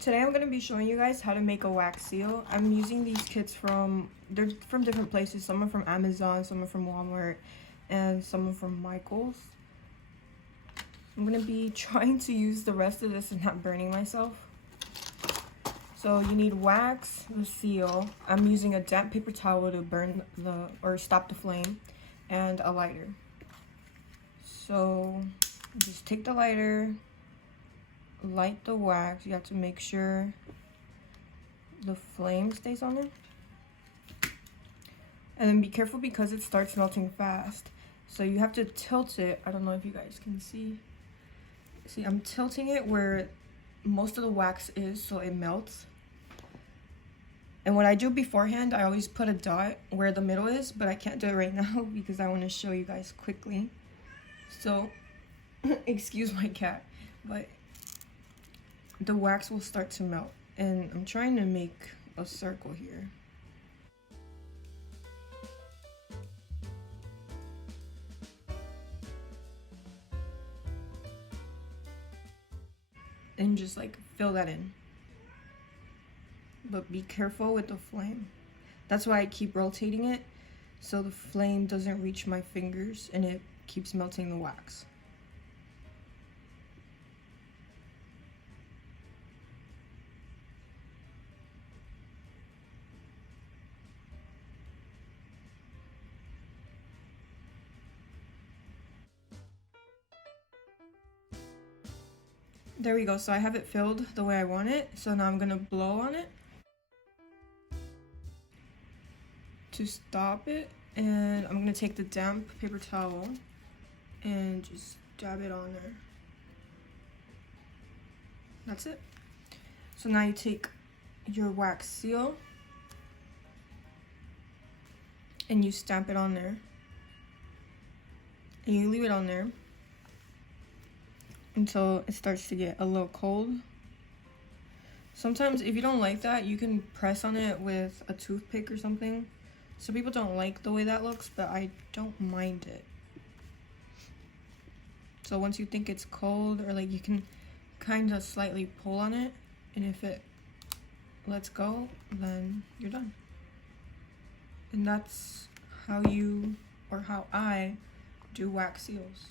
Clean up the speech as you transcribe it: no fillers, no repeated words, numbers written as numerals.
Today I'm going to be showing you guys how to make a wax seal. I'm using these kits they're from different places. Some are from Amazon, some are from Walmart, and some are from Michael's. I'm going to be trying to use the rest of this and not burning myself. So you need wax, the seal. I'm using a damp paper towel to burn stop the flame, and a lighter. So just take the lighter, light the wax. You have to make sure the flame stays on it, and then be careful because it starts melting fast, so you have to tilt it. I don't know if you guys can see, I'm tilting it where most of the wax is so it melts. And what I do beforehand, I always put a dot where the middle is, but I can't do it right now because I want to show you guys quickly. So excuse my cat, but the wax will start to melt, and I'm trying to make a circle here. And just like fill that in. But be careful with the flame. That's why I keep rotating it, so the flame doesn't reach my fingers and it keeps melting the wax. There we go. So I have it filled the way I want it. So now I'm gonna blow on it to stop it, and I'm gonna take the damp paper towel and just dab it on there. That's it. So now you take your wax seal and you stamp it on there, and you leave it on there until it starts to get a little cold. Sometimes if you don't like that, you can press on it with a toothpick or something. Some people don't like the way that looks, but I don't mind it. So once you think it's cold, or like, you can kind of slightly pull on it, and if it lets go, then you're done. And that's how I do wax seals.